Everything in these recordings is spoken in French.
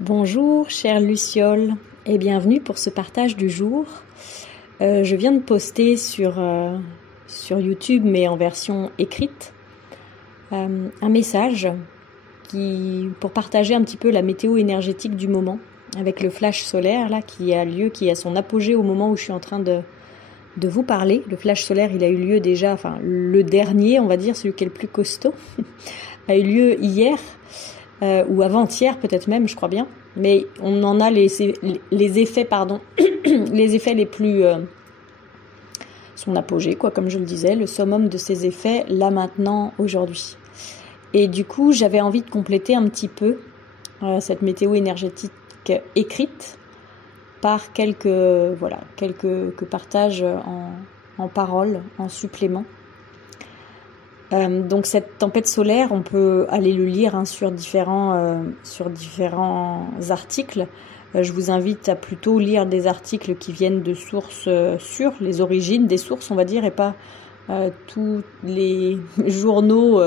Bonjour chère Luciole et bienvenue pour ce partage du jour. Je viens de poster sur YouTube mais en version écrite un message pour partager un petit peu la météo énergétique du moment avec le flash solaire là qui a son apogée au moment où je suis en train de vous parler. Le flash solaire il a eu lieu déjà, enfin le dernier on va dire, celui qui est le plus costaud, a eu lieu hier. Ou avant-hier peut-être même, je crois bien, mais on en a les effets, les effets les plus son apogée, quoi, comme je le disais, le summum de ces effets là maintenant aujourd'hui. Et du coup, j'avais envie de compléter un petit peu cette météo énergétique écrite par quelques partages en paroles, en supplément. Donc cette tempête solaire, on peut aller le lire sur différents articles. Je vous invite à plutôt lire des articles qui viennent de sources sûres, les origines des sources, on va dire, et pas tous les journaux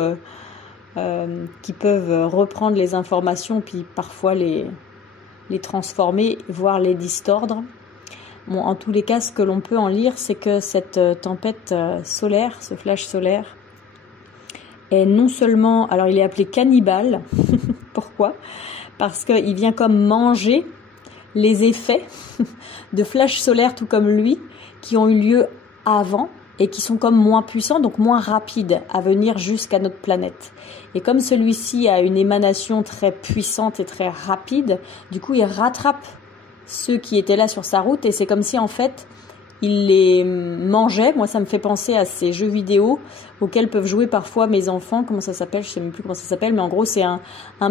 qui peuvent reprendre les informations puis parfois les transformer, voire les distordre. Bon, en tous les cas, ce que l'on peut en lire, c'est que cette tempête solaire, ce flash solaire, est non seulement, alors il est appelé cannibale, pourquoi? Parce qu'il vient comme manger les effets de flash solaire tout comme lui, qui ont eu lieu avant et qui sont comme moins puissants, donc moins rapides à venir jusqu'à notre planète. Et comme celui-ci a une émanation très puissante et très rapide, du coup il rattrape ceux qui étaient là sur sa route et c'est comme si en fait il les mangeait. Moi, ça me fait penser à ces jeux vidéo auxquels peuvent jouer parfois mes enfants. Comment ça s'appelle? Je sais même plus comment ça s'appelle, mais en gros, c'est un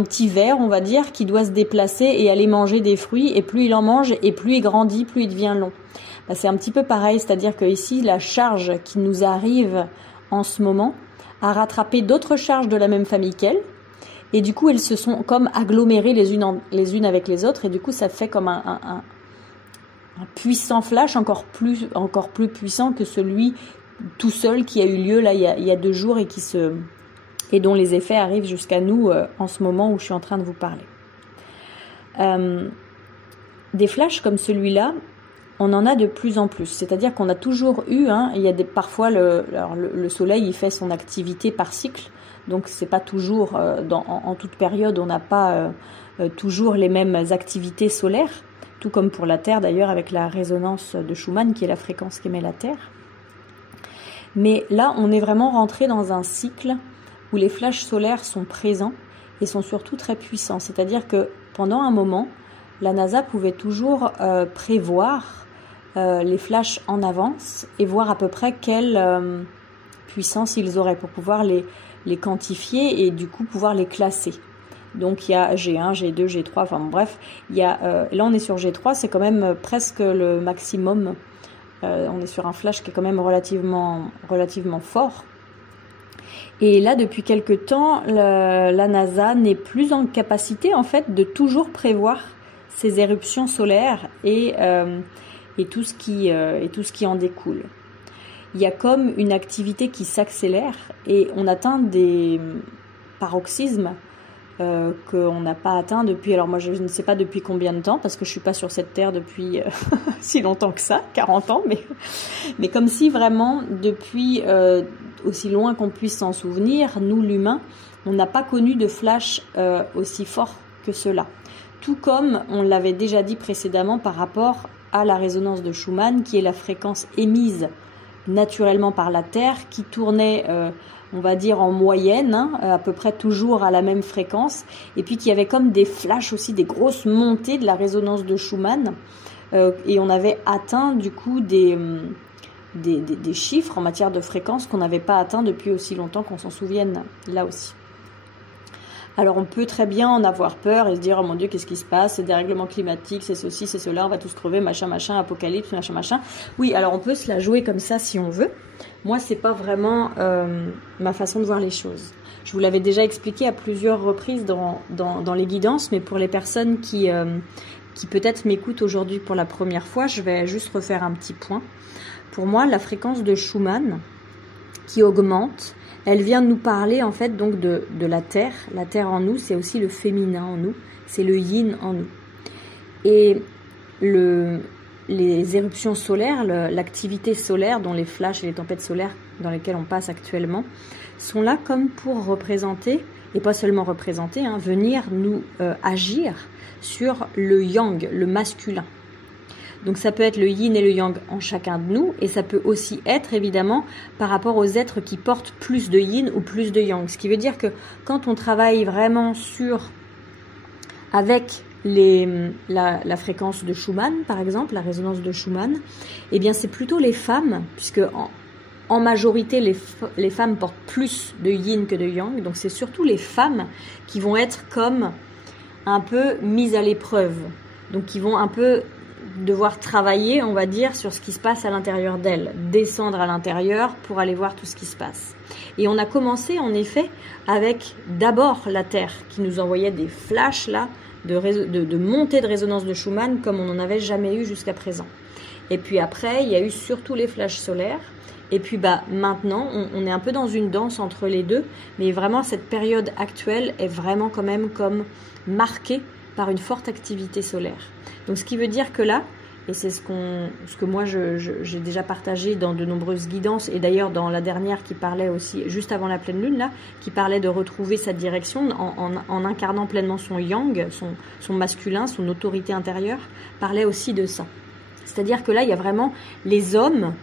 petit ver, on va dire, qui doit se déplacer et aller manger des fruits. Et plus il en mange, et plus il grandit, plus il devient long. Bah, c'est un petit peu pareil, c'est-à-dire que ici, la charge qui nous arrive en ce moment a rattrapé d'autres charges de la même famille qu'elle. Et du coup, elles se sont comme agglomérées les unes avec les autres. Et du coup, ça fait comme un puissant flash encore plus puissant que celui tout seul qui a eu lieu là il y a 2 jours et dont les effets arrivent jusqu'à nous en ce moment où je suis en train de vous parler. Des flashs comme celui-là, on en a de plus en plus. C'est-à-dire qu'on a toujours eu, il y a parfois le soleil il fait son activité par cycle, donc c'est pas toujours en toute période on n'a pas toujours les mêmes activités solaires. Tout comme pour la Terre d'ailleurs avec la résonance de Schumann qui est la fréquence qu'émet la Terre. Mais là on est vraiment rentré dans un cycle où les flashs solaires sont présents et sont surtout très puissants. C'est-à-dire que pendant un moment, la NASA pouvait toujours prévoir les flashs en avance et voir à peu près quelle puissance ils auraient pour pouvoir les quantifier et du coup pouvoir les classer. Donc il y a G1, G2, G3, enfin bref, là on est sur G3, c'est quand même presque le maximum. On est sur un flash qui est quand même relativement fort. Et là depuis quelque temps, la NASA n'est plus en capacité en fait de toujours prévoir ces éruptions solaires et tout ce qui en découle. Il y a comme une activité qui s'accélère et on atteint des paroxysmes qu'on n'a pas atteint depuis, alors moi je ne sais pas depuis combien de temps, parce que je suis pas sur cette terre depuis si longtemps que ça, 40 ans, mais comme si vraiment depuis aussi loin qu'on puisse s'en souvenir, nous l'humain, on n'a pas connu de flash aussi fort que cela. Tout comme on l'avait déjà dit précédemment par rapport à la résonance de Schumann, qui est la fréquence émise naturellement par la Terre, qui tournait on va dire en moyenne, à peu près toujours à la même fréquence, et puis qu'il y avait comme des flashs aussi, des grosses montées de la résonance de Schumann, et on avait atteint du coup des chiffres en matière de fréquence qu'on n'avait pas atteint depuis aussi longtemps qu'on s'en souvienne, là aussi. Alors on peut très bien en avoir peur et se dire « Oh mon Dieu, qu'est-ce qui se passe? C'est des règlements climatiques, c'est ceci, c'est cela, on va tous crever, machin, apocalypse, machin. » Oui, alors on peut se la jouer comme ça si on veut. Moi, c'est pas vraiment ma façon de voir les choses. Je vous l'avais déjà expliqué à plusieurs reprises dans les guidances, mais pour les personnes qui peut-être m'écoutent aujourd'hui pour la première fois, je vais juste refaire un petit point. Pour moi, la fréquence de Schumann qui augmente, Elle vient nous parler en fait donc de la terre. La terre en nous, c'est aussi le féminin en nous, c'est le yin en nous. Et les éruptions solaires, l'activité solaire, dont les flashs et les tempêtes solaires dans lesquelles on passe actuellement, sont là comme pour représenter, et pas seulement représenter, venir nous agir sur le yang, le masculin. Donc ça peut être le yin et le yang en chacun de nous, et ça peut aussi être évidemment par rapport aux êtres qui portent plus de yin ou plus de yang. Ce qui veut dire que quand on travaille vraiment avec la fréquence de Schumann, par exemple, la résonance de Schumann, eh bien c'est plutôt les femmes, puisque en majorité les femmes portent plus de yin que de yang, donc c'est surtout les femmes qui vont être comme un peu mises à l'épreuve, donc qui vont un peu devoir travailler, on va dire, sur ce qui se passe à l'intérieur d'elles, descendre à l'intérieur pour aller voir tout ce qui se passe. Et on a commencé en effet avec d'abord la Terre qui nous envoyait des flashs là, de montée de résonance de Schumann comme on n'en avait jamais eu jusqu'à présent. Et puis après, il y a eu surtout les flashs solaires. Et puis maintenant, on est un peu dans une danse entre les deux, mais vraiment cette période actuelle est vraiment quand même comme marquée par une forte activité solaire. Donc ce qui veut dire que là, et c'est ce que moi j'ai déjà partagé dans de nombreuses guidances, et d'ailleurs dans la dernière qui parlait aussi, juste avant la pleine lune, là, qui parlait de retrouver sa direction en incarnant pleinement son yang, son masculin, son autorité intérieure, parlait aussi de ça. C'est-à-dire que là, il y a vraiment les hommes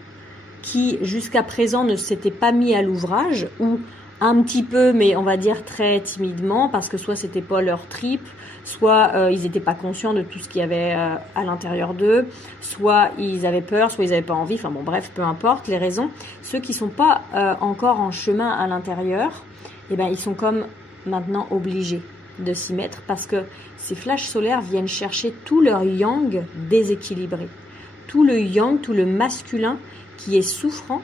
qui jusqu'à présent ne s'étaient pas mis à l'ouvrage, ou un petit peu, mais on va dire très timidement, parce que soit c'était pas leur trip, soit ils n'étaient pas conscients de tout ce qu'il y avait à l'intérieur d'eux, soit ils avaient peur, soit ils n'avaient pas envie, enfin bon bref, peu importe les raisons. Ceux qui sont pas encore en chemin à l'intérieur, eh ben ils sont comme maintenant obligés de s'y mettre, parce que ces flashs solaires viennent chercher tout leur yang déséquilibré, tout le yang, tout le masculin qui est souffrant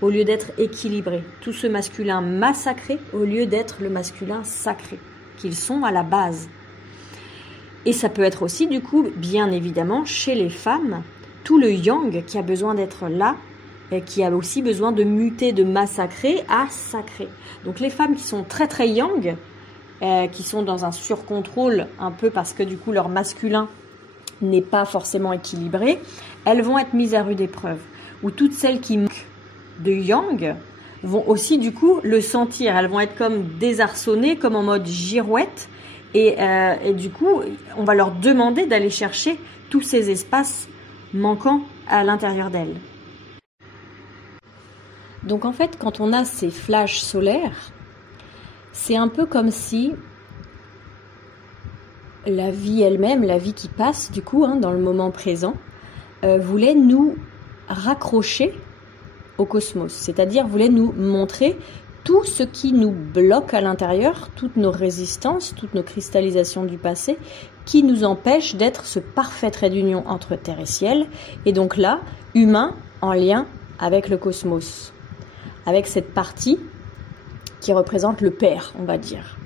au lieu d'être équilibré, tout ce masculin massacré au lieu d'être le masculin sacré qu'ils sont à la base. Et ça peut être aussi du coup, bien évidemment, chez les femmes, tout le yang qui a besoin d'être là et qui a aussi besoin de muter de massacré à sacré. Donc les femmes qui sont très très yang, qui sont dans un surcontrôle un peu parce que du coup leur masculin n'est pas forcément équilibré, elles vont être mises à rude épreuve. Ou toutes celles qui manquent de yang vont aussi du coup le sentir, elles vont être comme désarçonnées, comme en mode girouette, et du coup on va leur demander d'aller chercher tous ces espaces manquants à l'intérieur d'elles. Donc en fait quand on a ces flashs solaires, c'est un peu comme si la vie elle-même, la vie qui passe du coup dans le moment présent, voulait nous raccrocher au cosmos, c'est-à-dire voulait nous montrer tout ce qui nous bloque à l'intérieur, toutes nos résistances, toutes nos cristallisations du passé, qui nous empêchent d'être ce parfait trait d'union entre terre et ciel, et donc là, humain en lien avec le cosmos, avec cette partie qui représente le Père, on va dire.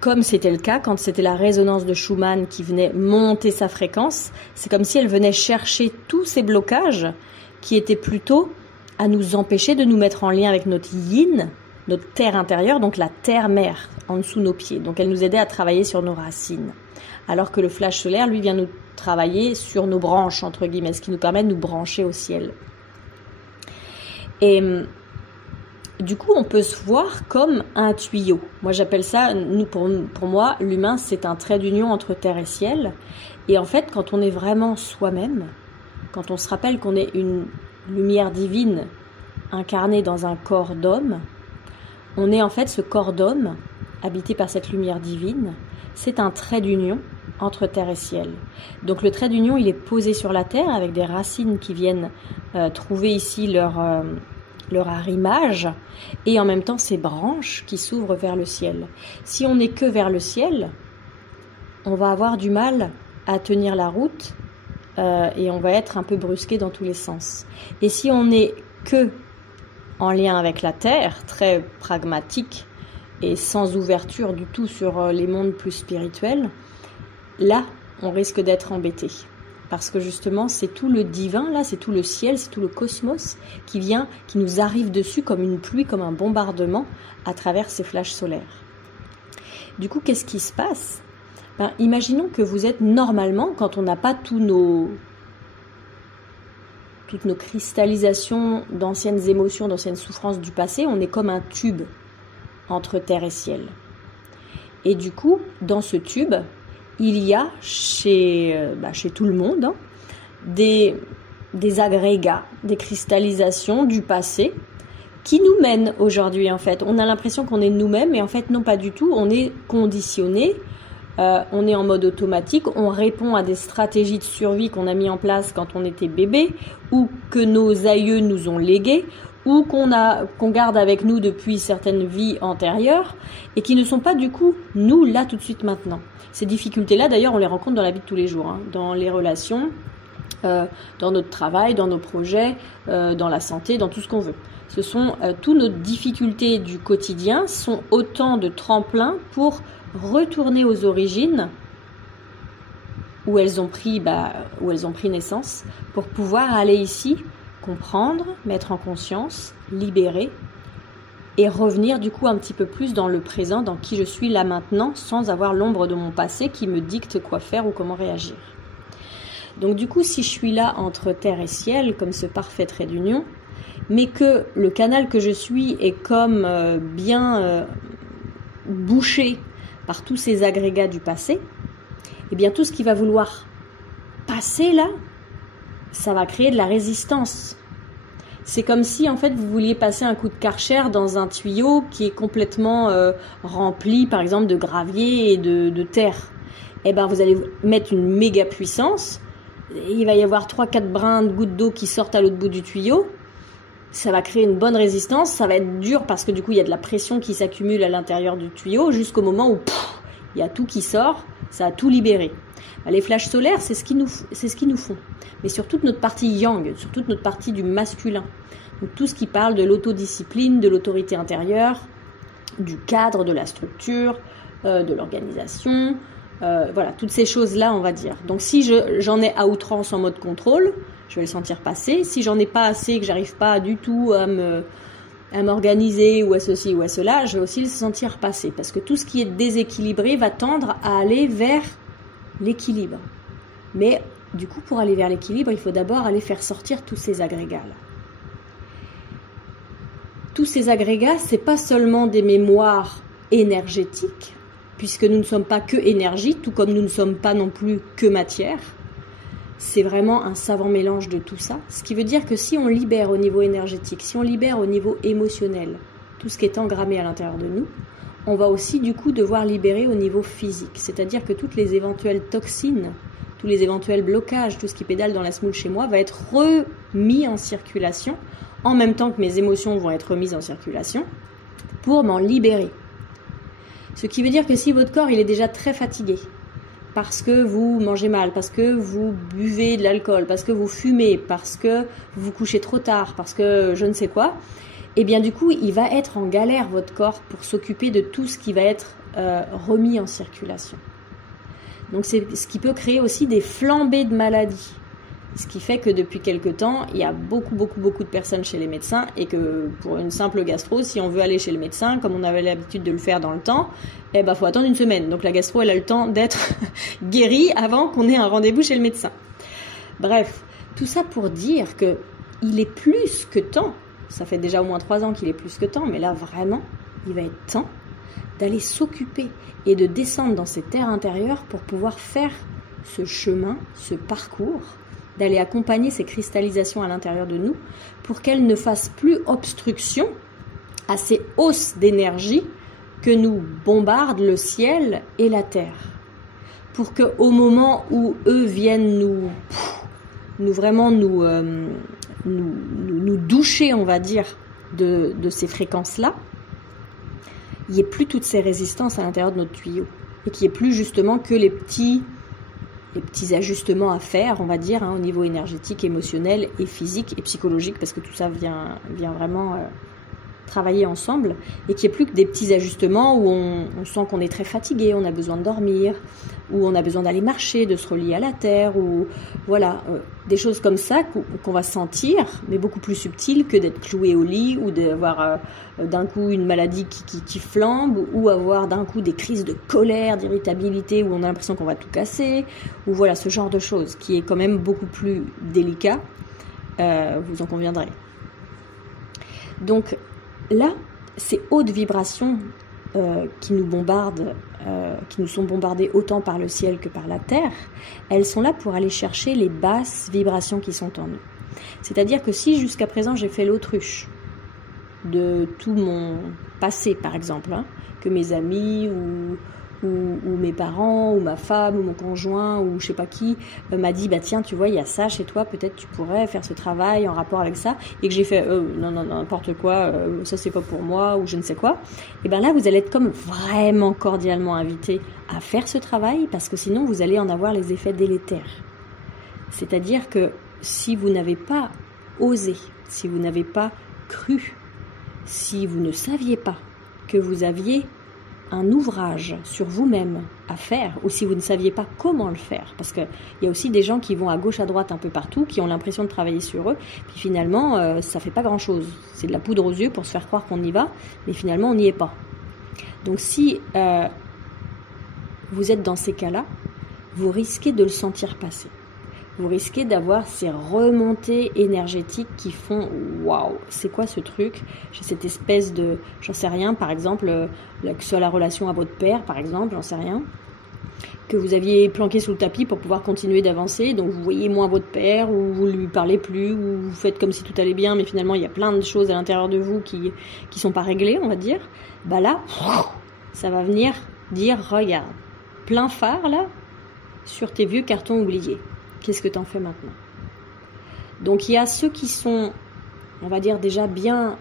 Comme c'était le cas quand c'était la résonance de Schumann qui venait monter sa fréquence, c'est comme si elle venait chercher tous ces blocages qui étaient plutôt à nous empêcher de nous mettre en lien avec notre yin, notre terre intérieure, donc la terre-mère en dessous de nos pieds. Donc elle nous aidait à travailler sur nos racines. Alors que le flash solaire, lui, vient nous travailler sur nos branches, entre guillemets, ce qui nous permet de nous brancher au ciel. Et du coup, on peut se voir comme un tuyau. Moi, j'appelle ça, pour moi, l'humain, c'est un trait d'union entre terre et ciel. Et en fait, quand on est vraiment soi-même, quand on se rappelle qu'on est une lumière divine incarnée dans un corps d'homme, on est en fait ce corps d'homme habité par cette lumière divine. C'est un trait d'union entre terre et ciel. Donc le trait d'union, il est posé sur la terre avec des racines qui viennent trouver ici leur arrimage, et en même temps ces branches qui s'ouvrent vers le ciel. Si on n'est que vers le ciel, on va avoir du mal à tenir la route et on va être un peu brusqué dans tous les sens. Et si on n'est que en lien avec la terre, très pragmatique et sans ouverture du tout sur les mondes plus spirituels, là, on risque d'être embêté. parce que justement c'est tout le divin là, c'est tout le ciel, c'est tout le cosmos qui vient, qui nous arrive dessus comme une pluie, comme un bombardement à travers ces flashs solaires. Du coup, qu'est-ce qui se passe? Imaginons que vous êtes normalement, quand on n'a pas toutes nos cristallisations d'anciennes émotions, d'anciennes souffrances du passé, on est comme un tube entre terre et ciel. Et du coup, dans ce tube, il y a chez tout le monde des agrégats, des cristallisations du passé qui nous mènent aujourd'hui en fait. On a l'impression qu'on est nous-mêmes, mais en fait non, pas du tout. On est conditionné, on est en mode automatique, on répond à des stratégies de survie qu'on a mis en place quand on était bébé, ou que nos aïeux nous ont léguées, ou qu'on garde avec nous depuis certaines vies antérieures, et qui ne sont pas du coup nous là tout de suite maintenant. Ces difficultés-là d'ailleurs on les rencontre dans la vie de tous les jours, dans les relations, dans notre travail, dans nos projets, dans la santé, dans tout ce qu'on veut. Ce sont toutes nos difficultés du quotidien sont autant de tremplins pour retourner aux origines où elles ont pris naissance, pour pouvoir aller ici comprendre, mettre en conscience, libérer et revenir du coup un petit peu plus dans le présent, dans qui je suis là maintenant, sans avoir l'ombre de mon passé qui me dicte quoi faire ou comment réagir. Donc du coup, si je suis là entre terre et ciel, comme ce parfait trait d'union, mais que le canal que je suis est comme bien bouché par tous ces agrégats du passé, et bien tout ce qui va vouloir passer là, ça va créer de la résistance. C'est comme si en fait vous vouliez passer un coup de Karcher dans un tuyau qui est complètement rempli par exemple de gravier et de terre. Et ben vous allez mettre une méga puissance, il va y avoir 3-4 brins de gouttes d'eau qui sortent à l'autre bout du tuyau. Ça va créer une bonne résistance, ça va être dur parce que du coup il y a de la pression qui s'accumule à l'intérieur du tuyau jusqu'au moment où il y a tout qui sort, ça a tout libéré. Les flashs solaires, c'est ce qu'ils nous font. Mais sur toute notre partie yang, sur toute notre partie du masculin. Donc tout ce qui parle de l'autodiscipline, de l'autorité intérieure, du cadre, de la structure, de l'organisation, voilà, toutes ces choses-là, on va dire. Donc si j'en ai à outrance en mode contrôle, je vais le sentir passer. Si j'en ai pas assez, que j'arrive pas du tout à m'organiser ou à ceci ou à cela, je vais aussi le sentir passer. Parce que tout ce qui est déséquilibré va tendre à aller vers l'équilibre. Mais du coup, pour aller vers l'équilibre, il faut d'abord aller faire sortir tous ces agrégats-là. Tous ces agrégats, c'est pas seulement des mémoires énergétiques, puisque nous ne sommes pas que énergie, tout comme nous ne sommes pas non plus que matière. C'est vraiment un savant mélange de tout ça. Ce qui veut dire que si on libère au niveau énergétique, si on libère au niveau émotionnel, tout ce qui est engrammé à l'intérieur de nous, on va aussi du coup devoir libérer au niveau physique. C'est-à-dire que toutes les éventuelles toxines, tous les éventuels blocages, tout ce qui pédale dans la semoule chez moi va être remis en circulation, en même temps que mes émotions vont être remises en circulation, pour m'en libérer. Ce qui veut dire que si votre corps il est déjà très fatigué, parce que vous mangez mal, parce que vous buvez de l'alcool, parce que vous fumez, parce que vous vous couchez trop tard, parce que je ne sais quoi, et bien du coup il va être en galère votre corps pour s'occuper de tout ce qui va être remis en circulation. Donc c'est ce qui peut créer aussi des flambées de maladies. Ce qui fait que depuis quelque temps, il y a beaucoup de personnes chez les médecins et que pour une simple gastro, si on veut aller chez le médecin, comme on avait l'habitude de le faire dans le temps, faut attendre une semaine. Donc la gastro, elle a le temps d'être guérie avant qu'on ait un rendez-vous chez le médecin. Bref, tout ça pour dire que il est plus que temps, ça fait déjà au moins 3 ans qu'il est plus que temps, mais là vraiment, il va être temps d'aller s'occuper et de descendre dans ces terres intérieures pour pouvoir faire ce chemin, ce parcours, d'aller accompagner ces cristallisations à l'intérieur de nous pour qu'elles ne fassent plus obstruction à ces hausses d'énergie que nous bombardent le ciel et la terre. Pour qu'au moment où eux viennent nous doucher, on va dire, de ces fréquences-là, il n'y ait plus toutes ces résistances à l'intérieur de notre tuyau et qu'il n'y ait plus justement que les petits ajustements à faire, on va dire, au niveau énergétique, émotionnel et physique et psychologique, parce que tout ça vient vraiment travailler ensemble et qu'il n'y ait plus que des petits ajustements où on sent qu'on est très fatigué, on a besoin de dormir, où on a besoin d'aller marcher, de se relier à la terre, ou voilà, des choses comme ça qu'on va sentir, mais beaucoup plus subtiles que d'être cloué au lit ou d'avoir d'un coup une maladie qui flambe, ou avoir d'un coup des crises de colère, d'irritabilité, où on a l'impression qu'on va tout casser, ou voilà, ce genre de choses qui est quand même beaucoup plus délicat, vous en conviendrez. Donc là, ces hautes vibrations qui nous bombardent, qui nous sont bombardées autant par le ciel que par la terre, elles sont là pour aller chercher les basses vibrations qui sont en nous. C'est-à-dire que si jusqu'à présent j'ai fait l'autruche de tout mon passé, par exemple, hein, que mes amis ou mes parents, ou ma femme, ou mon conjoint, ou je sais pas qui, m'a dit, bah tiens, tu vois, il y a ça chez toi, peut-être tu pourrais faire ce travail en rapport avec ça, et que j'ai fait, non, n'importe quoi, ça c'est pas pour moi, ou je ne sais quoi, et bien là, vous allez être comme vraiment cordialement invité à faire ce travail, parce que sinon, vous allez en avoir les effets délétères. C'est-à-dire que si vous n'avez pas osé, si vous n'avez pas cru, si vous ne saviez pas que vous aviez un ouvrage sur vous-même à faire, ou si vous ne saviez pas comment le faire, parce qu'il y a aussi des gens qui vont à gauche, à droite, un peu partout, qui ont l'impression de travailler sur eux, puis finalement, ça fait pas grand-chose. C'est de la poudre aux yeux pour se faire croire qu'on y va, mais finalement, on n'y est pas. Donc si vous êtes dans ces cas-là, vous risquez de le sentir passer. Vous risquez d'avoir ces remontées énergétiques qui font « waouh, c'est quoi ce truc ?» J'ai cette espèce de, j'en sais rien, par exemple, que ce soit la relation à votre père, par exemple, j'en sais rien, que vous aviez planqué sous le tapis pour pouvoir continuer d'avancer, donc vous voyez moins votre père, ou vous lui parlez plus, ou vous faites comme si tout allait bien, mais finalement il y a plein de choses à l'intérieur de vous qui sont pas réglées, on va dire. Bah là, ça va venir dire « regarde, plein phare là, sur tes vieux cartons oubliés. Qu'est-ce que tu en fais maintenant ?» Donc il y a ceux qui sont, on va dire déjà bien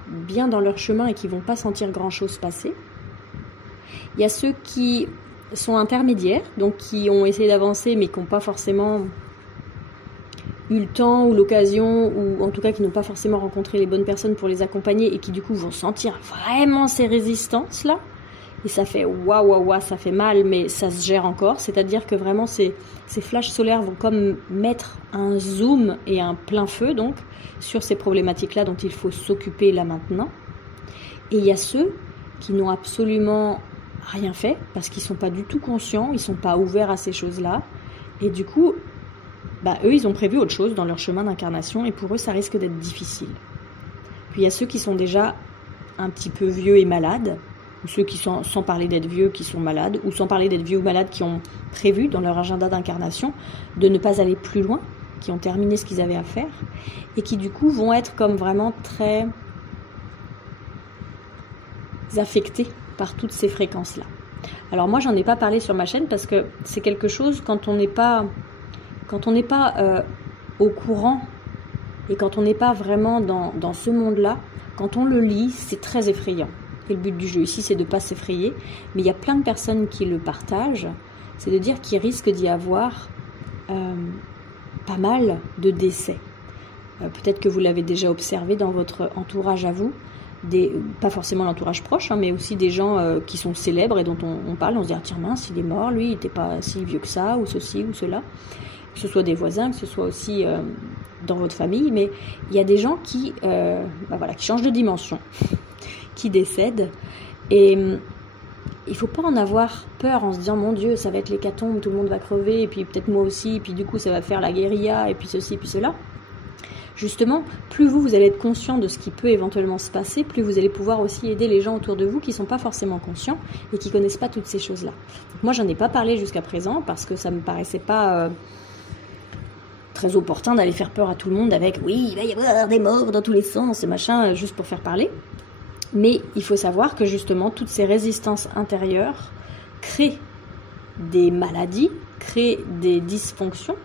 dans leur chemin et qui vont pas sentir grand-chose passer. Il y a ceux qui sont intermédiaires, donc qui ont essayé d'avancer mais qui n'ont pas forcément eu le temps ou l'occasion, ou en tout cas qui n'ont pas forcément rencontré les bonnes personnes pour les accompagner et qui du coup vont sentir vraiment ces résistances-là. Et ça fait waouh, ça fait mal, mais ça se gère encore. C'est-à-dire que vraiment, ces flashs solaires vont comme mettre un zoom et un plein feu, donc, sur ces problématiques-là dont il faut s'occuper là maintenant. Et il y a ceux qui n'ont absolument rien fait, parce qu'ils ne sont pas du tout conscients, ils ne sont pas ouverts à ces choses-là. Et du coup, bah, eux, ils ont prévu autre chose dans leur chemin d'incarnation, et pour eux, ça risque d'être difficile. Puis il y a ceux qui sont déjà un petit peu vieux et malades, ou ceux qui sont, sans parler d'être vieux, qui sont malades, ou sans parler d'être vieux ou malades, qui ont prévu dans leur agenda d'incarnation de ne pas aller plus loin, qui ont terminé ce qu'ils avaient à faire, et qui du coup vont être comme vraiment très affectés par toutes ces fréquences-là. Alors moi, j'en ai pas parlé sur ma chaîne parce que c'est quelque chose, quand on n'est pas au courant et quand on n'est pas vraiment dans ce monde-là, quand on le lit, c'est très effrayant. Et le but du jeu ici, c'est de ne pas s'effrayer. Mais il y a plein de personnes qui le partagent. C'est de dire qu'il risque d'y avoir pas mal de décès. Peut-être que vous l'avez déjà observé dans votre entourage à vous. Pas forcément l'entourage proche, hein, mais aussi des gens qui sont célèbres et dont on parle. On se dit, ah, tiens mince, il est mort, lui, il n'était pas si vieux que ça, ou ceci, ou cela. Que ce soit des voisins, que ce soit aussi dans votre famille. Mais il y a des gens qui changent de dimension. Qui décèdent, et il faut pas en avoir peur en se disant mon Dieu, ça va être l'hécatombe, tout le monde va crever, et puis peut-être moi aussi, et puis du coup ça va faire la guérilla, et puis ceci, et puis cela. Justement, plus vous allez être conscient de ce qui peut éventuellement se passer, plus vous allez pouvoir aussi aider les gens autour de vous qui sont pas forcément conscients et qui connaissent pas toutes ces choses-là. Donc moi, j'en ai pas parlé jusqu'à présent parce que ça me paraissait pas très opportun d'aller faire peur à tout le monde avec oui, il va y avoir des morts dans tous les sens, machin, juste pour faire parler. Mais il faut savoir que justement, toutes ces résistances intérieures créent des maladies, créent des dysfonctions,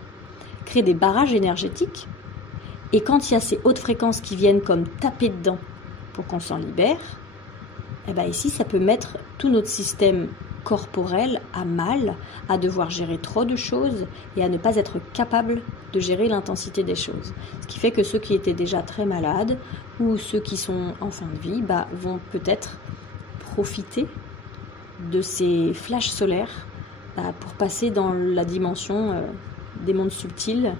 créent des barrages énergétiques. Et quand il y a ces hautes fréquences qui viennent comme taper dedans pour qu'on s'en libère, eh ben ici, ça peut mettre tout notre système corporel a mal à devoir gérer trop de choses et à ne pas être capable de gérer l'intensité des choses. Ce qui fait que ceux qui étaient déjà très malades ou ceux qui sont en fin de vie vont peut-être profiter de ces flashs solaires pour passer dans la dimension des mondes subtils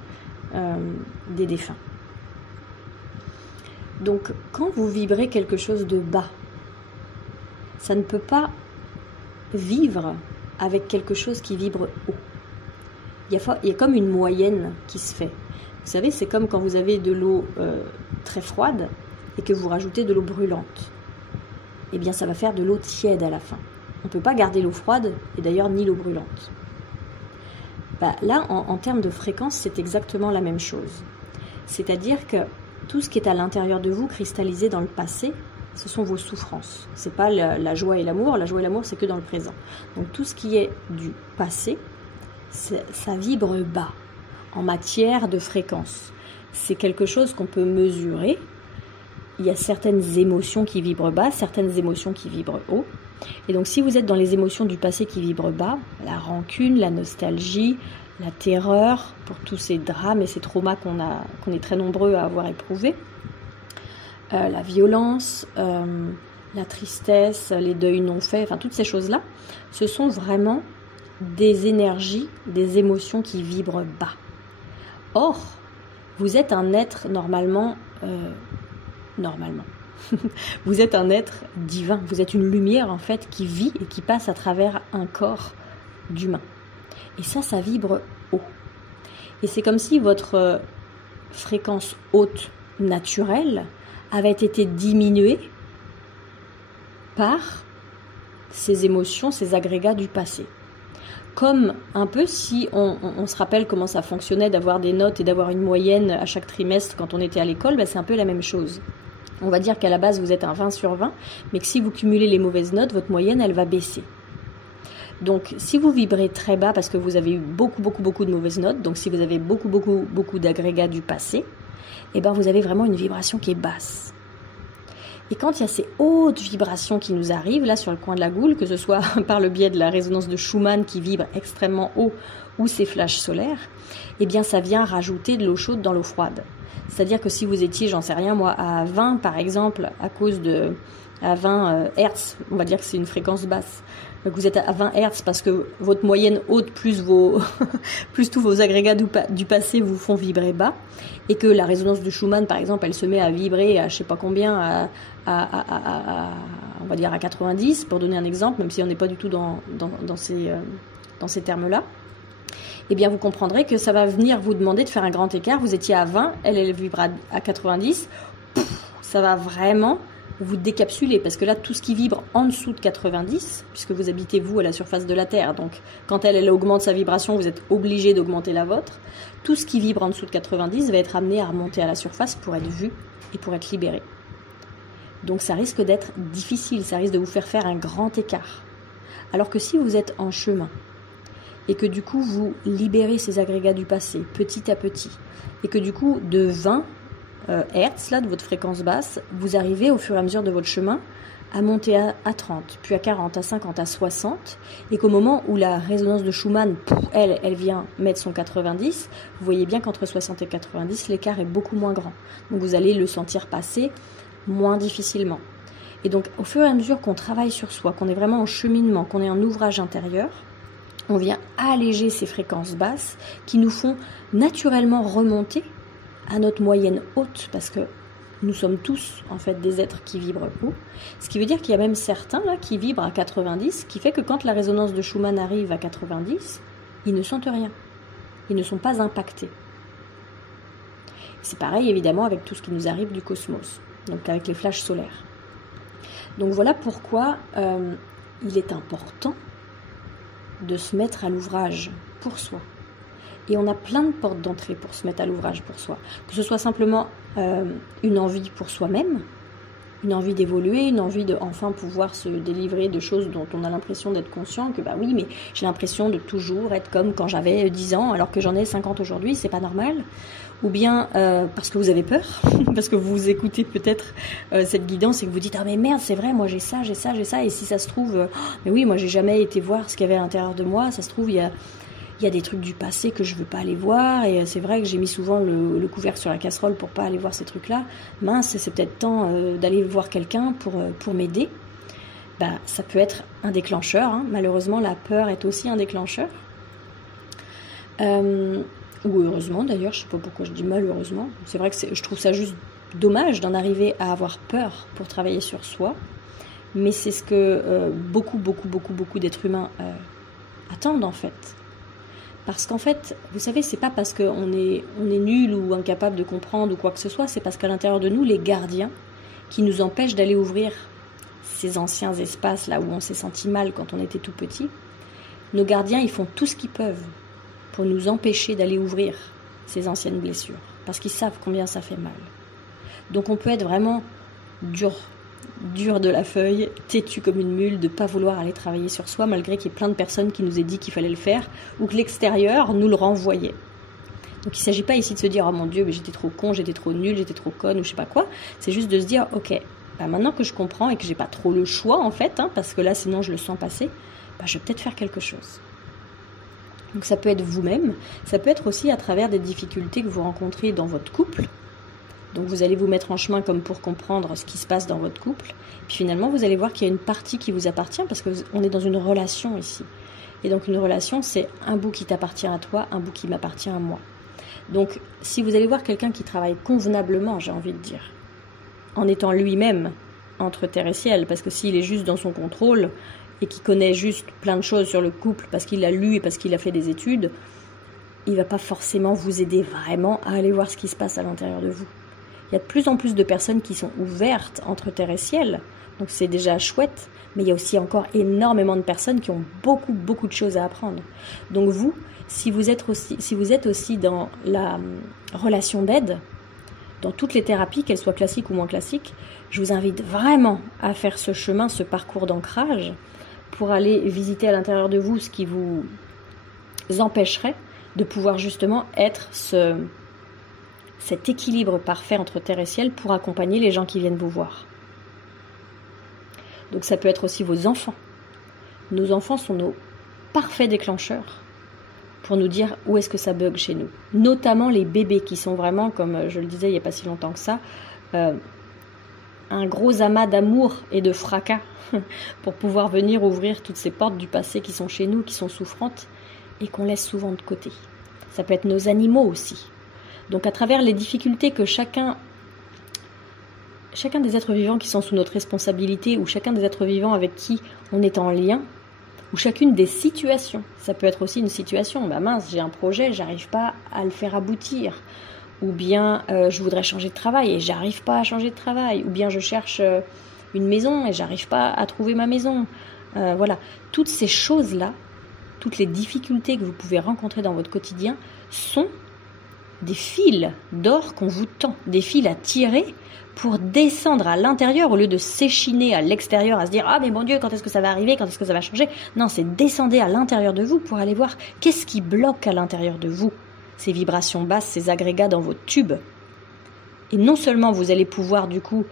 des défunts. Donc quand vous vibrez quelque chose de bas, ça ne peut pas vivre avec quelque chose qui vibre haut. Il y a comme une moyenne qui se fait. Vous savez, c'est comme quand vous avez de l'eau très froide et que vous rajoutez de l'eau brûlante. Eh bien, ça va faire de l'eau tiède à la fin. On ne peut pas garder l'eau froide et d'ailleurs ni l'eau brûlante. Là, en termes de fréquence, c'est exactement la même chose. C'est-à-dire que tout ce qui est à l'intérieur de vous, cristallisé dans le passé, ce sont vos souffrances. Ce n'est pas la joie et l'amour. La joie et l'amour, c'est que dans le présent. Donc tout ce qui est du passé, ça vibre bas en matière de fréquence. C'est quelque chose qu'on peut mesurer. Il y a certaines émotions qui vibrent bas, certaines émotions qui vibrent haut. Et donc si vous êtes dans les émotions du passé qui vibrent bas, la rancune, la nostalgie, la terreur pour tous ces drames et ces traumas qu'on est très nombreux à avoir éprouvés, la violence, la tristesse, les deuils non faits, enfin toutes ces choses-là, ce sont vraiment des énergies, des émotions qui vibrent bas. Or, vous êtes un être normalement, vous êtes un être divin, vous êtes une lumière en fait qui vit et qui passe à travers un corps d'humain. Et ça vibre haut. Et c'est comme si votre fréquence haute naturelle avait été diminuée par ces émotions, ces agrégats du passé. Comme un peu si on se rappelle comment ça fonctionnait d'avoir des notes et d'avoir une moyenne à chaque trimestre quand on était à l'école, c'est un peu la même chose. On va dire qu'à la base vous êtes un 20 sur 20, mais que si vous cumulez les mauvaises notes, votre moyenne elle va baisser. Donc si vous vibrez très bas parce que vous avez eu beaucoup de mauvaises notes, donc si vous avez beaucoup d'agrégats du passé, eh ben vous avez vraiment une vibration qui est basse. Et quand il y a ces hautes vibrations qui nous arrivent, là sur le coin de la goule, que ce soit par le biais de la résonance de Schumann qui vibre extrêmement haut ou ces flashs solaires, eh bien ça vient rajouter de l'eau chaude dans l'eau froide. C'est-à-dire que si vous étiez, j'en sais rien moi, à 20 par exemple, à 20 Hertz, on va dire que c'est une fréquence basse, donc vous êtes à 20 Hertz parce que votre moyenne haute plus tous vos agrégats du passé vous font vibrer bas, et que la résonance de Schumann par exemple, elle se met à vibrer à je sais pas combien, on va dire à 90 pour donner un exemple, même si on n'est pas du tout dans ces termes-là. Eh bien vous comprendrez que ça va venir vous demander de faire un grand écart. Vous étiez à 20, elle vibre à 90, ça va vraiment vous décapsuler, parce que là tout ce qui vibre en dessous de 90, puisque vous habitez vous à la surface de la Terre, donc quand elle augmente sa vibration, vous êtes obligé d'augmenter la vôtre. Tout ce qui vibre en dessous de 90 va être amené à remonter à la surface pour être vu et pour être libéré. Donc ça risque d'être difficile, ça risque de vous faire un grand écart. Alors que si vous êtes en chemin et que du coup vous libérez ces agrégats du passé petit à petit, et que du coup de 20 Hertz, là, de votre fréquence basse, vous arrivez au fur et à mesure de votre chemin à monter à 30, puis à 40, à 50, à 60, et qu'au moment où la résonance de Schumann, elle vient mettre son 90, vous voyez bien qu'entre 60 et 90, l'écart est beaucoup moins grand. Donc vous allez le sentir passer moins difficilement. Et donc au fur et à mesure qu'on travaille sur soi, qu'on est vraiment en cheminement, qu'on est en ouvrage intérieur, on vient alléger ces fréquences basses qui nous font naturellement remonter à notre moyenne haute, parce que nous sommes tous en fait des êtres qui vibrent haut, ce qui veut dire qu'il y a même certains là qui vibrent à 90, ce qui fait que quand la résonance de Schumann arrive à 90, ils ne sentent rien, ils ne sont pas impactés. C'est pareil évidemment avec tout ce qui nous arrive du cosmos, donc avec les flashs solaires. Donc voilà pourquoi il est important de se mettre à l'ouvrage pour soi. Et on a plein de portes d'entrée pour se mettre à l'ouvrage pour soi. Que ce soit simplement une envie pour soi-même, une envie d'évoluer, une envie de enfin pouvoir se délivrer de choses dont on a l'impression d'être conscient, que bah oui, mais j'ai l'impression de toujours être comme quand j'avais 10 ans alors que j'en ai 50 aujourd'hui, c'est pas normal. Ou bien parce que vous avez peur, parce que vous écoutez peut-être cette guidance et que vous dites « Ah mais merde, c'est vrai, moi j'ai ça, et si ça se trouve, mais oui, moi j'ai jamais été voir ce qu'il y avait à l'intérieur de moi, ça se trouve, il y a des trucs du passé que je veux pas aller voir, et c'est vrai que j'ai mis souvent le couvercle sur la casserole pour pas aller voir ces trucs-là. Mince, c'est peut-être temps d'aller voir quelqu'un pour m'aider. » Bah, ça peut être un déclencheur, hein. Malheureusement, la peur est aussi un déclencheur. Ou heureusement d'ailleurs, je sais pas pourquoi je dis malheureusement. C'est vrai que je trouve ça juste dommage d'en arriver à avoir peur pour travailler sur soi. Mais c'est ce que beaucoup d'êtres humains attendent en fait. Parce qu'en fait, vous savez, c'est pas parce qu'on est nul ou incapable de comprendre ou quoi que ce soit, c'est parce qu'à l'intérieur de nous, les gardiens qui nous empêchent d'aller ouvrir ces anciens espaces là où on s'est senti mal quand on était tout petit, nos gardiens, ils font tout ce qu'ils peuvent pour nous empêcher d'aller ouvrir ces anciennes blessures, parce qu'ils savent combien ça fait mal. Donc on peut être vraiment dur de la feuille, têtu comme une mule, de ne pas vouloir aller travailler sur soi, malgré qu'il y ait plein de personnes qui nous aient dit qu'il fallait le faire, ou que l'extérieur nous le renvoyait. Donc il ne s'agit pas ici de se dire « Oh mon Dieu, mais j'étais trop con, j'étais trop nul, j'étais trop conne » ou je sais pas quoi. C'est juste de se dire « Ok, bah maintenant que je comprends et que j'ai pas trop le choix en fait, hein, parce que là sinon je le sens passer, bah, je vais peut-être faire quelque chose. » Donc ça peut être vous-même, ça peut être aussi à travers des difficultés que vous rencontrez dans votre couple. Donc vous allez vous mettre en chemin comme pour comprendre ce qui se passe dans votre couple. Puis finalement, vous allez voir qu'il y a une partie qui vous appartient parce qu'on est dans une relation ici. Et donc une relation, c'est un bout qui t'appartient à toi, un bout qui m'appartient à moi. Donc si vous allez voir quelqu'un qui travaille convenablement, j'ai envie de dire, en étant lui-même entre terre et ciel, parce que s'il est juste dans son contrôle et qu'il connaît juste plein de choses sur le couple parce qu'il l'a lu et parce qu'il a fait des études, il ne va pas forcément vous aider vraiment à aller voir ce qui se passe à l'intérieur de vous. Il y a de plus en plus de personnes qui sont ouvertes entre terre et ciel, donc c'est déjà chouette, mais il y a aussi encore énormément de personnes qui ont beaucoup de choses à apprendre. Donc vous, si vous êtes aussi dans la relation d'aide, dans toutes les thérapies, qu'elles soient classiques ou moins classiques, je vous invite vraiment à faire ce chemin, ce parcours d'ancrage, pour aller visiter à l'intérieur de vous ce qui vous empêcherait de pouvoir justement être cet équilibre parfait entre terre et ciel pour accompagner les gens qui viennent vous voir. Donc ça peut être aussi vos enfants. Nos enfants sont nos parfaits déclencheurs pour nous dire où est-ce que ça bug chez nous. Notamment les bébés qui sont vraiment, comme je le disais il n'y a pas si longtemps que ça, un gros amas d'amour et de fracas pour pouvoir venir ouvrir toutes ces portes du passé qui sont chez nous, qui sont souffrantes et qu'on laisse souvent de côté. Ça peut être nos animaux aussi. Donc à travers les difficultés que chacun des êtres vivants qui sont sous notre responsabilité ou chacun des êtres vivants avec qui on est en lien, ou chacune des situations, ça peut être aussi une situation, bah mince, j'ai un projet, j'arrive pas à le faire aboutir, ou bien je voudrais changer de travail et j'arrive pas à changer de travail, ou bien je cherche une maison et j'arrive pas à trouver ma maison. Voilà, toutes ces choses-là, toutes les difficultés que vous pouvez rencontrer dans votre quotidien sont des fils d'or qu'on vous tend, des fils à tirer pour descendre à l'intérieur au lieu de s'échiner à l'extérieur, à se dire « Ah mais mon Dieu, quand est-ce que ça va arriver, quand est-ce que ça va changer ?» Non, c'est descendre à l'intérieur de vous pour aller voir qu'est-ce qui bloque à l'intérieur de vous, ces vibrations basses, ces agrégats dans vos tubes. Et non seulement vous allez pouvoir du coup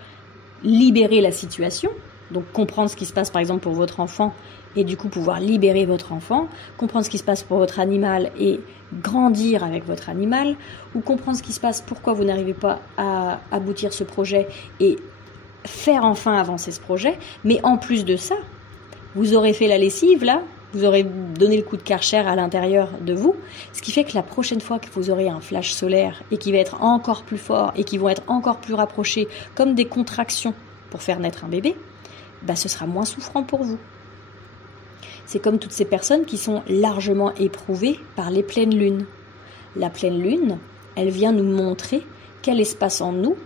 libérer la situation, donc comprendre ce qui se passe par exemple pour votre enfant et du coup pouvoir libérer votre enfant, comprendre ce qui se passe pour votre animal et grandir avec votre animal, ou comprendre ce qui se passe, pourquoi vous n'arrivez pas à aboutir ce projet et faire enfin avancer ce projet. Mais en plus de ça, vous aurez fait la lessive là, vous aurez donné le coup de Karcher à l'intérieur de vous, ce qui fait que la prochaine fois que vous aurez un flash solaire et qui va être encore plus fort et qui vont être encore plus rapprochés comme des contractions pour faire naître un bébé, bah ce sera moins souffrant pour vous. C'est comme toutes ces personnes qui sont largement éprouvées par les pleines lunes. La pleine lune, elle vient nous montrer quel espace en nous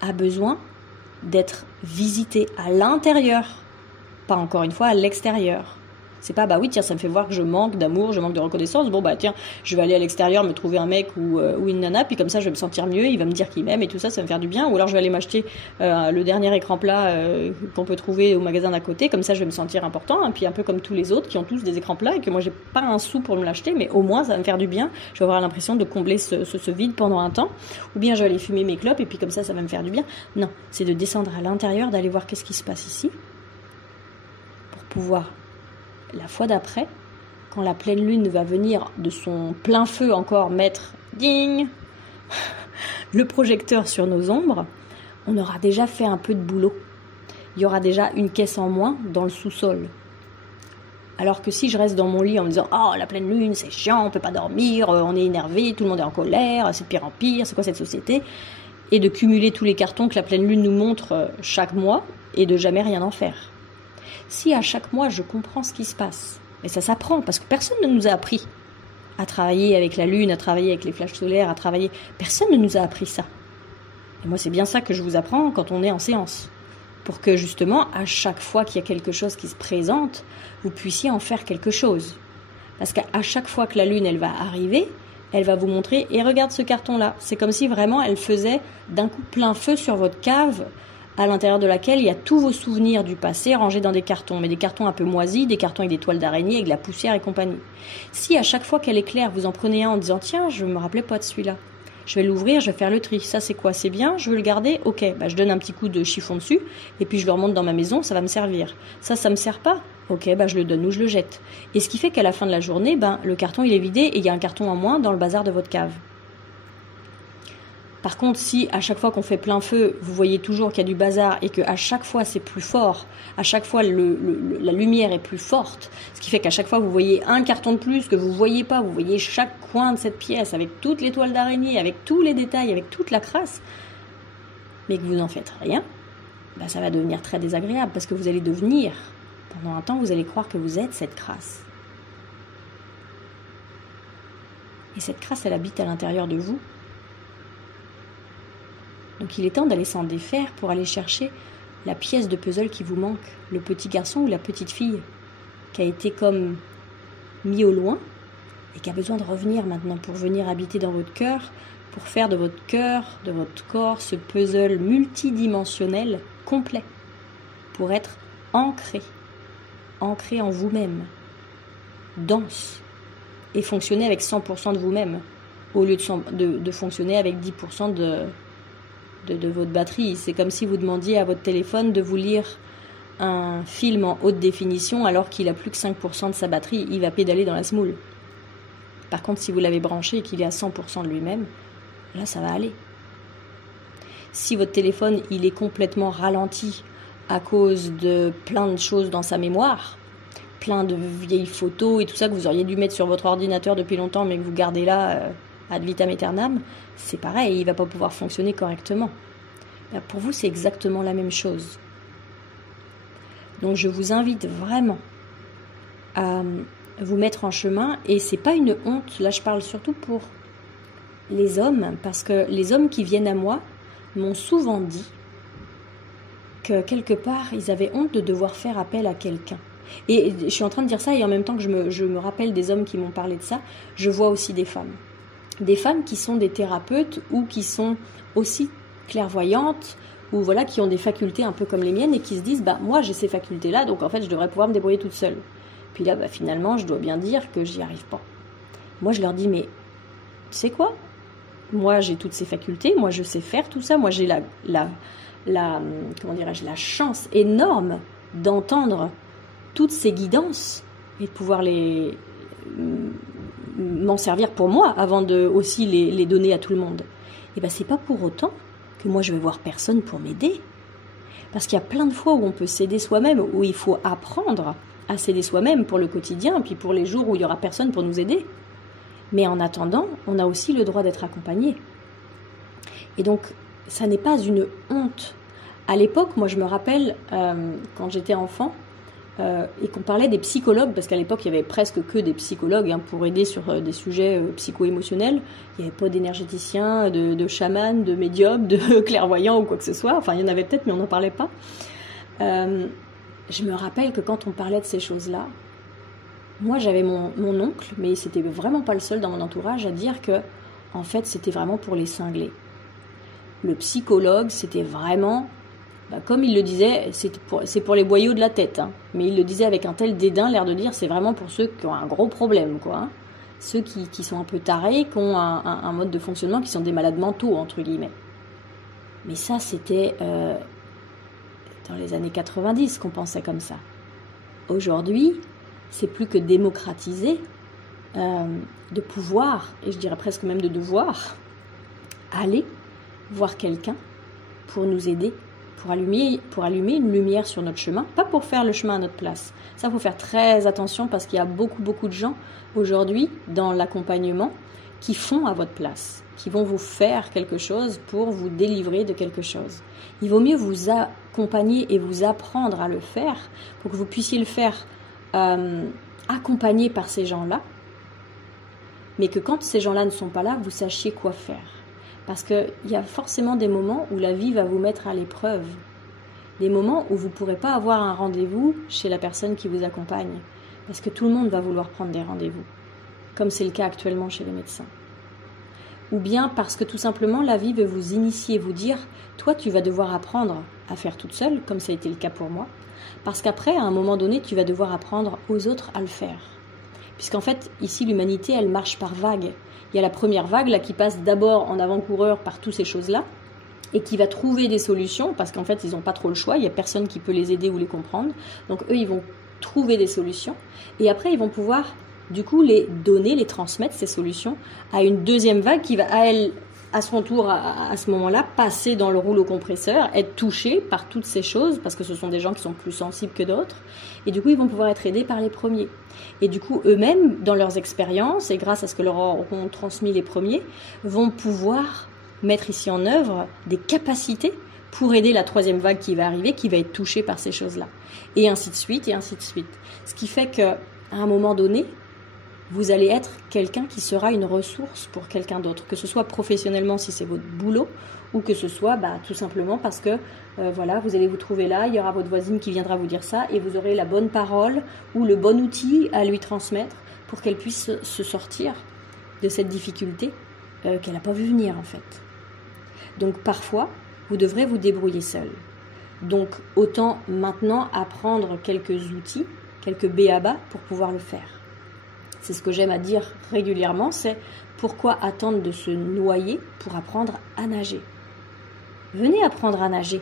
a besoin d'être visité à l'intérieur, pas encore une fois à l'extérieur. C'est pas, bah oui, tiens, ça me fait voir que je manque d'amour, je manque de reconnaissance. Bon, bah tiens, je vais aller à l'extérieur me trouver un mec ou une nana, puis comme ça, je vais me sentir mieux, il va me dire qu'il m'aime et tout ça, ça va me faire du bien. Ou alors, je vais aller m'acheter le dernier écran plat qu'on peut trouver au magasin d'à côté, comme ça, je vais me sentir important. Et puis, un peu comme tous les autres qui ont tous des écrans plats et que moi, j'ai pas un sou pour me l'acheter, mais au moins, ça va me faire du bien. Je vais avoir l'impression de combler ce vide pendant un temps. Ou bien, je vais aller fumer mes clopes et puis comme ça va me faire du bien. Non, c'est de descendre à l'intérieur, d'aller voir qu'est-ce qui se passe ici, pour pouvoir la fois d'après, quand la pleine lune va venir de son plein feu encore mettre ding le projecteur sur nos ombres, on aura déjà fait un peu de boulot. Il y aura déjà une caisse en moins dans le sous-sol. Alors que si je reste dans mon lit en me disant « Oh, la pleine lune, c'est chiant, on peut pas dormir, on est énervé, tout le monde est en colère, c'est de pire en pire, c'est quoi cette société ?» Et de cumuler tous les cartons que la pleine lune nous montre chaque mois et de jamais rien en faire. Si à chaque mois je comprends ce qui se passe, et ça s'apprend parce que personne ne nous a appris à travailler avec la lune, à travailler avec les flashs solaires, à travailler, personne ne nous a appris ça. Et moi c'est bien ça que je vous apprends quand on est en séance, pour que justement à chaque fois qu'il y a quelque chose qui se présente, vous puissiez en faire quelque chose. Parce qu'à chaque fois que la lune elle va arriver, elle va vous montrer, et regarde ce carton-là. C'est comme si vraiment elle faisait d'un coup plein feu sur votre cave, à l'intérieur de laquelle il y a tous vos souvenirs du passé rangés dans des cartons, mais des cartons un peu moisis, des cartons avec des toiles d'araignée, avec de la poussière et compagnie. Si à chaque fois qu'elle éclaire, vous en prenez un en disant « Tiens, je me rappelais pas de celui-là. Je vais l'ouvrir, je vais faire le tri. Ça, c'est quoi? C'est bien, je veux le garder? Ok, bah, je donne un petit coup de chiffon dessus, et puis je le remonte dans ma maison, ça va me servir. Ça me sert pas? Ok, bah, je le donne ou je le jette. Et ce qui fait qu'à la fin de la journée, ben, le carton, il est vidé, et il y a un carton en moins dans le bazar de votre cave. Par contre, si à chaque fois qu'on fait plein feu, vous voyez toujours qu'il y a du bazar et qu'à chaque fois c'est plus fort, à chaque fois la lumière est plus forte, ce qui fait qu'à chaque fois vous voyez un carton de plus que vous voyez pas, vous voyez chaque coin de cette pièce avec toutes les toiles d'araignée, avec tous les détails, avec toute la crasse, mais que vous n'en faites rien, bah ça va devenir très désagréable parce que vous allez devenir, pendant un temps, vous allez croire que vous êtes cette crasse. Et cette crasse, elle habite à l'intérieur de vous. Donc il est temps d'aller s'en défaire pour aller chercher la pièce de puzzle qui vous manque, le petit garçon ou la petite fille qui a été comme mis au loin et qui a besoin de revenir maintenant pour venir habiter dans votre cœur, pour faire de votre cœur, de votre corps, ce puzzle multidimensionnel complet, pour être ancré en vous-même, dense, et fonctionner avec 100% de vous-même, au lieu de fonctionner avec 10% de votre batterie. C'est comme si vous demandiez à votre téléphone de vous lire un film en haute définition alors qu'il a plus que 5% de sa batterie, il va pédaler dans la semoule. Par contre, si vous l'avez branché et qu'il est à 100% de lui-même, là ça va aller. Si votre téléphone il est complètement ralenti à cause de plein de choses dans sa mémoire, plein de vieilles photos et tout ça que vous auriez dû mettre sur votre ordinateur depuis longtemps mais que vous gardez là ad vitam aeternam, c'est pareil, il ne va pas pouvoir fonctionner correctement. Là, pour vous, c'est exactement la même chose. Donc je vous invite vraiment à vous mettre en chemin, et c'est pas une honte, là je parle surtout pour les hommes, parce que les hommes qui viennent à moi m'ont souvent dit que quelque part, ils avaient honte de devoir faire appel à quelqu'un. Et je suis en train de dire ça, et en même temps que je me rappelle des hommes qui m'ont parlé de ça, je vois aussi des femmes. Des femmes qui sont des thérapeutes ou qui sont aussi clairvoyantes ou voilà, qui ont des facultés un peu comme les miennes et qui se disent bah moi j'ai ces facultés là donc en fait je devrais pouvoir me débrouiller toute seule. Puis là bah, finalement je dois bien dire que j'y arrive pas. Moi je leur dis mais tu sais quoi, moi j'ai toutes ces facultés, moi je sais faire tout ça, moi j'ai comment dirais-je, la chance énorme d'entendre toutes ces guidances et de pouvoir m'en servir pour moi avant de aussi les donner à tout le monde. Et ben c'est pas pour autant que moi je vais voir personne pour m'aider. Parce qu'il y a plein de fois où on peut s'aider soi-même, où il faut apprendre à s'aider soi-même pour le quotidien, puis pour les jours où il y aura personne pour nous aider. Mais en attendant, on a aussi le droit d'être accompagné. Et donc, ça n'est pas une honte. À l'époque, moi je me rappelle, quand j'étais enfant, et qu'on parlait des psychologues, parce qu'à l'époque il y avait presque que des psychologues pour aider sur des sujets psycho-émotionnels. Il n'y avait pas d'énergéticiens, de chamans, de médiums, de clairvoyants ou quoi que ce soit. Enfin il y en avait peut-être mais on n'en parlait pas. Je me rappelle que quand on parlait de ces choses-là, Moi, j'avais mon oncle, mais c'était vraiment pas le seul dans mon entourage à dire que, en fait, c'était vraiment pour les cinglés. Le psychologue, c'était vraiment, comme il le disait, c'est pour les boyaux de la tête. Hein. Mais il le disait avec un tel dédain, l'air de dire, c'est vraiment pour ceux qui ont un gros problème, quoi. Hein. Ceux qui sont un peu tarés, qui ont un mode de fonctionnement, qui sont des malades mentaux, entre guillemets. Mais ça, c'était dans les années 90 qu'on pensait comme ça. Aujourd'hui, c'est plus que démocratisé de pouvoir, et je dirais presque même de devoir, aller voir quelqu'un pour nous aider, pour allumer une lumière sur notre chemin, pas pour faire le chemin à notre place. Ça, il faut faire très attention parce qu'il y a beaucoup de gens aujourd'hui dans l'accompagnement qui font à votre place, qui vont vous faire quelque chose pour vous délivrer de quelque chose. Il vaut mieux vous accompagner et vous apprendre à le faire pour que vous puissiez le faire accompagné par ces gens-là, mais que quand ces gens-là ne sont pas là, vous sachiez quoi faire. Parce qu'il y a forcément des moments où la vie va vous mettre à l'épreuve. Des moments où vous ne pourrez pas avoir un rendez-vous chez la personne qui vous accompagne. Parce que tout le monde va vouloir prendre des rendez-vous. Comme c'est le cas actuellement chez les médecins. Ou bien parce que tout simplement la vie veut vous initier, vous dire « Toi, tu vas devoir apprendre à faire toute seule, comme ça a été le cas pour moi. Parce qu'après, à un moment donné, tu vas devoir apprendre aux autres à le faire. » Puisqu'en fait, ici, l'humanité, elle marche par vagues. Il y a la première vague là qui passe d'abord en avant-coureur par toutes ces choses-là et qui va trouver des solutions parce qu'en fait, ils n'ont pas trop le choix. Il n'y a personne qui peut les aider ou les comprendre. Donc, eux, ils vont trouver des solutions et après, ils vont pouvoir, du coup, les donner, les transmettre, ces solutions, à une deuxième vague qui va, à son tour, à ce moment-là, passer dans le rouleau compresseur, être touchée par toutes ces choses parce que ce sont des gens qui sont plus sensibles que d'autres. Et du coup, ils vont pouvoir être aidés par les premiers. Et du coup, eux-mêmes, dans leurs expériences, et grâce à ce que leur auront transmis les premiers, vont pouvoir mettre ici en œuvre des capacités pour aider la troisième vague qui va arriver, qui va être touchée par ces choses-là. Et ainsi de suite, et ainsi de suite. Ce qui fait qu'à un moment donné, vous allez être quelqu'un qui sera une ressource pour quelqu'un d'autre, que ce soit professionnellement si c'est votre boulot, ou que ce soit tout simplement parce que voilà, vous allez vous trouver là, il y aura votre voisine qui viendra vous dire ça, et vous aurez la bonne parole ou le bon outil à lui transmettre pour qu'elle puisse se sortir de cette difficulté qu'elle n'a pas vu venir en fait. Donc parfois, vous devrez vous débrouiller seul. Donc autant maintenant apprendre quelques outils, quelques b.a.-ba pour pouvoir le faire. C'est ce que j'aime à dire régulièrement, c'est pourquoi attendre de se noyer pour apprendre à nager. Venez apprendre à nager.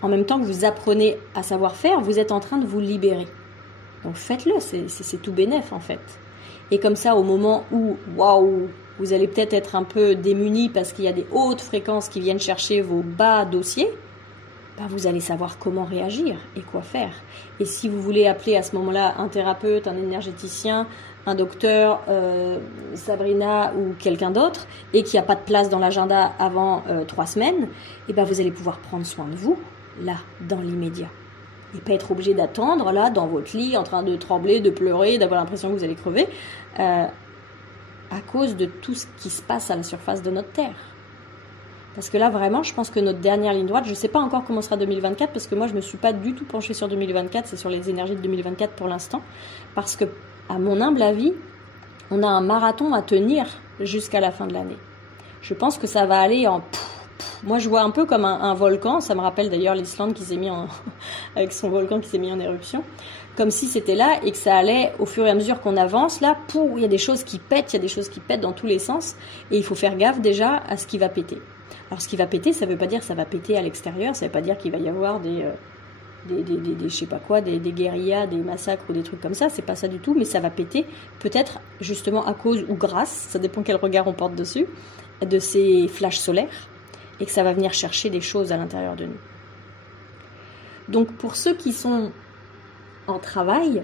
En même temps que vous apprenez à savoir faire, vous êtes en train de vous libérer. Donc faites-le, c'est tout bénef en fait. Et comme ça, au moment où, waouh, vous allez peut-être être un peu démuni parce qu'il y a des hautes fréquences qui viennent chercher vos bas dossiers, vous allez savoir comment réagir et quoi faire. Et si vous voulez appeler à ce moment-là un thérapeute, un énergéticien, un docteur, Sabrina ou quelqu'un d'autre, et qu'il n'y a pas de place dans l'agenda avant 3 semaines, vous allez pouvoir prendre soin de vous, là, dans l'immédiat. Et pas être obligé d'attendre, là, dans votre lit, en train de trembler, de pleurer, d'avoir l'impression que vous allez crever, à cause de tout ce qui se passe à la surface de notre Terre. Parce que là, vraiment, je pense que notre dernière ligne droite, je ne sais pas encore comment sera 2024, parce que moi, je ne me suis pas du tout penchée sur 2024, c'est sur les énergies de 2024 pour l'instant, parce que, à mon humble avis, on a un marathon à tenir jusqu'à la fin de l'année. Je pense que ça va aller en... Moi, je vois un peu comme un volcan, ça me rappelle d'ailleurs l'Islande qui s'est mis avec son volcan qui s'est mis en éruption, comme si c'était là et que ça allait, au fur et à mesure qu'on avance, là, il y a des choses qui pètent, il y a des choses qui pètent dans tous les sens, et il faut faire gaffe déjà à ce qui va péter. Alors, ce qui va péter, ça ne veut pas dire que ça va péter à l'extérieur, ça ne veut pas dire qu'il va y avoir des je sais pas quoi, des guérillas, des massacres ou des trucs comme ça, c'est pas ça du tout, mais ça va péter, peut-être justement à cause ou grâce, ça dépend quel regard on porte dessus, de ces flashs solaires, et que ça va venir chercher des choses à l'intérieur de nous. Donc, pour ceux qui sont en travail,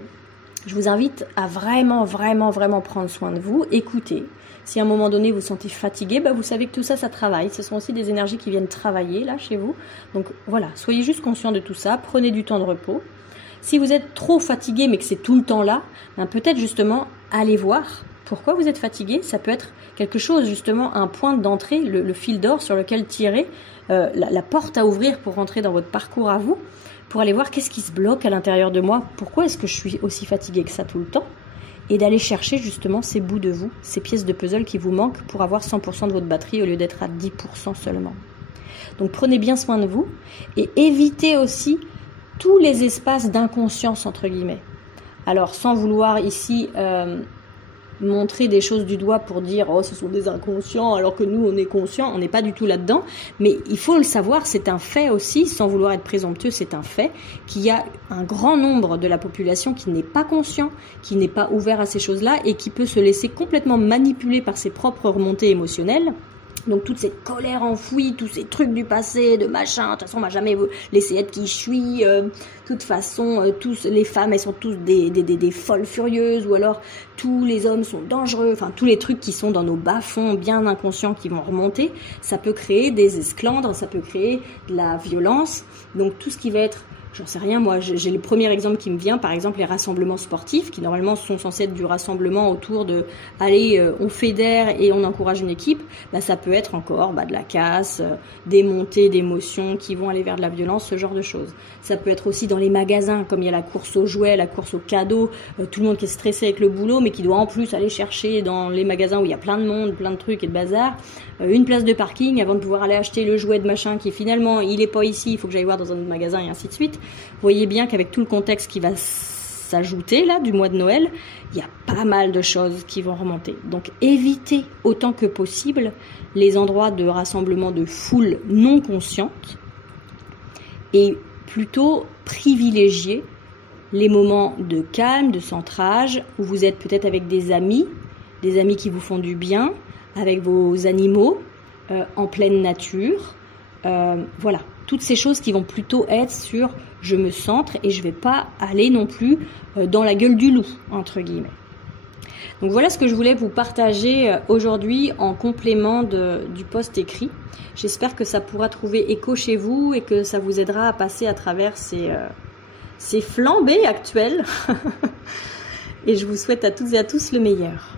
je vous invite à vraiment prendre soin de vous, écoutez. Si à un moment donné vous vous sentez fatigué, vous savez que tout ça, ça travaille. Ce sont aussi des énergies qui viennent travailler là chez vous. Donc voilà, soyez juste conscient de tout ça, prenez du temps de repos. Si vous êtes trop fatigué mais que c'est tout le temps là, peut-être justement allez voir pourquoi vous êtes fatigué. Ça peut être quelque chose justement, un point d'entrée, le fil d'or sur lequel tirer, la porte à ouvrir pour rentrer dans votre parcours à vous, pour aller voir qu'est-ce qui se bloque à l'intérieur de moi, pourquoi est-ce que je suis aussi fatiguée que ça tout le temps. et d'aller chercher justement ces bouts de vous, ces pièces de puzzle qui vous manquent pour avoir 100% de votre batterie au lieu d'être à 10% seulement. Donc prenez bien soin de vous et évitez aussi tous les espaces d'inconscience entre guillemets. Alors sans vouloir ici montrer des choses du doigt pour dire oh ce sont des inconscients alors que nous on est conscients, on n'est pas du tout là-dedans, mais il faut le savoir, c'est un fait aussi, sans vouloir être présomptueux, c'est un fait qu'il y a un grand nombre de la population qui n'est pas conscient, qui n'est pas ouvert à ces choses-là et qui peut se laisser complètement manipuler par ses propres remontées émotionnelles. Donc toute cette colère enfouie, tous ces trucs du passé, de machin, de toute façon on m'a jamais laissé être qui je suis, de toute façon tous les femmes elles sont tous des folles furieuses, ou alors tous les hommes sont dangereux, enfin tous les trucs qui sont dans nos bas-fonds bien inconscients qui vont remonter, ça peut créer des esclandres, ça peut créer de la violence, donc tout ce qui va être... J'en sais rien, moi, j'ai le premier exemple qui me vient, par exemple les rassemblements sportifs, qui normalement sont censés être du rassemblement autour de « allez, on fédère et on encourage une équipe », bah, ça peut être encore de la casse, des montées d'émotions qui vont aller vers de la violence, ce genre de choses. Ça peut être aussi dans les magasins, comme il y a la course aux jouets, la course aux cadeaux, tout le monde qui est stressé avec le boulot, mais qui doit en plus aller chercher dans les magasins où il y a plein de monde, plein de trucs et de bazar, une place de parking avant de pouvoir aller acheter le jouet de machin qui finalement, il est pas ici, il faut que j'aille voir dans un autre magasin et ainsi de suite. Vous voyez bien qu'avec tout le contexte qui va s'ajouter là du mois de Noël, il y a pas mal de choses qui vont remonter. Donc évitez autant que possible les endroits de rassemblement de foule non consciente et plutôt privilégier les moments de calme, de centrage, où vous êtes peut-être avec des amis qui vous font du bien, avec vos animaux, en pleine nature. Voilà, toutes ces choses qui vont plutôt être sur je me centre et je vais pas aller non plus dans la gueule du loup, entre guillemets. Donc voilà ce que je voulais vous partager aujourd'hui en complément du post écrit. J'espère que ça pourra trouver écho chez vous et que ça vous aidera à passer à travers ces flambées actuelles. Et je vous souhaite à toutes et à tous le meilleur.